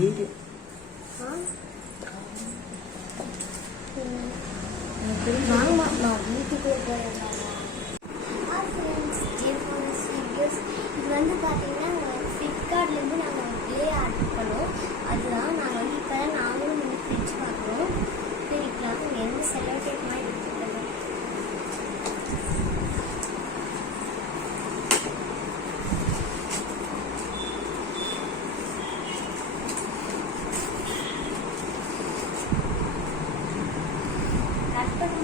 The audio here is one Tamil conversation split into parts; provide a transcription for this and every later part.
வீடியோ நான் வீட்டுக்குள்ளே போயிருந்தேன். இது வந்து பார்த்தீங்கன்னா ஃப்ளிப்கார்ட்லேருந்து நாங்கள் ஒரு ப்ளே ஆர்டர் பண்ணோம். அதுதான் நாங்கள் வந்து இப்போ தான் நாங்களும் வந்து ஃப்ரிட்ஜ் பார்க்குறோம். பிரிக்கலாம் எந்த செலவு டேக் மாதிரி எடுத்துக்கலாம். கட் பண்ணி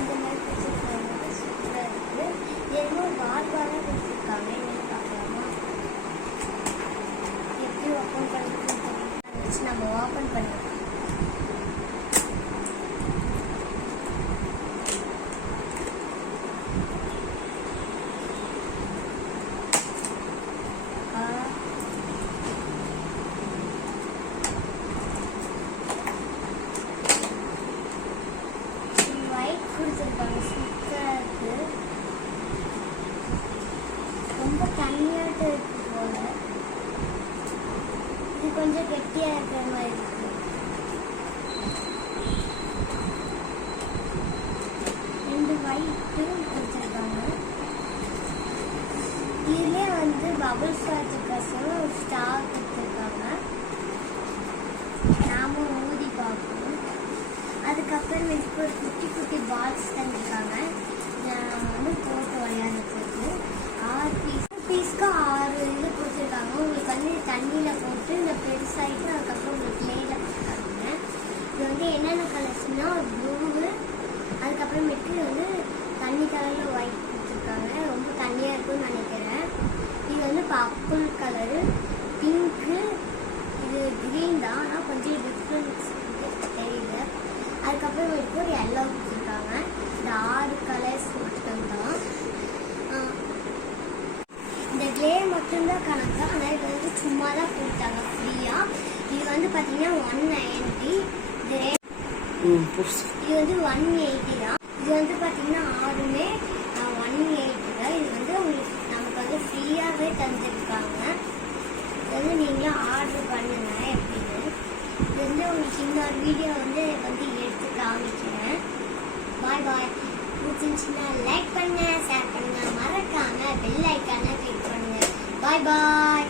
இந்த மாதிரி கொடுத்துருக்காங்க. சூப்பராக இருக்குது. என்னமோ வால்வாக கொடுத்துருக்காங்க. என்னென்னு பார்க்கலாமா? எப்படி ஓப்பன் பண்ணுறது நம்ம ஓப்பன் பண்ணலாம். கொடுத்துருக்காங்க. சூப்பராக இருக்குது. ரொம்ப தண்ணியாட்டு இருக்கு போல. இது கொஞ்சம் கெட்டியாக இருக்கிற மாதிரி இருக்கு. ரெண்டு ஒயிட்டு கொடுத்துருக்காங்க. இதுலேயே வந்து பபுள்ஸ் வச்சுக்கோசரம் ஒரு ஸ்டார் கொடுத்துருக்காங்க. நாம ஊதி பார்ப்போம். அதுக்கப்புறம் எனக்கு ஒரு குட்டி குட்டி பால்ஸ் தந்துருக்காங்க. வந்து போட்டு விளையாடுறதுக்கு 6 பீஸ்க்கு 6 இது கொடுத்துருக்காங்க. உங்களுக்கு வந்து தண்ணியில் போட்டு இந்த பெருசாகிட்டு அதுக்கப்புறம் உங்களுக்கு லேயில் கொடுத்துருக்காங்க. இது வந்து என்னென்ன கலர்ஸ்னால் ப்ளூவு, அதுக்கப்புறமேட்டு வந்து தண்ணி கலரில் ஒயிட் கொடுத்துருக்காங்க. ரொம்ப தண்ணியாக இருக்குன்னு நினைக்கிறேன். இது வந்து பர்பிள் கலரு, பிங்க்கு, இது க்ரீன் தான். ஆனால் கொஞ்சம் டிஃப்ரென்ஸ் தெரியுது. அதுக்கப்புறம் ஒரு எல்லோ கொடுத்துருக்காங்க. இந்த 6 கலர்ஸ் மட்டும் தான். இந்த க்ளே மட்டும்தான் கணக்கு. ஆனால் இது வந்து சும்மா தான் கொடுத்தாங்க ஃப்ரீயாக. இது வந்து பார்த்தீங்கன்னா 190. இது வந்து 180 தான். இது வந்து பார்த்தீங்கன்னா 6மே 180 தான். இது வந்து உங்களுக்கு நமக்கு வந்து ஃப்ரீயாகவே தந்துருக்காங்க. இது வந்து நீங்களும் ஆர்டர் பண்ணுங்க எப்படின்னு. இது வந்து உங்களுக்கு இன்னொரு வீடியோ வந்து எடுத்து காமிக்கிறேன். பாய் பாய். பிடிச்சிருந்துச்சுன்னா லைக் பண்ணுங்க, ஷேர் பண்ணுங்க, மறக்காம பெல் ஐக்கானை கிளிக் பண்ணுங்க. பாய் பாய்.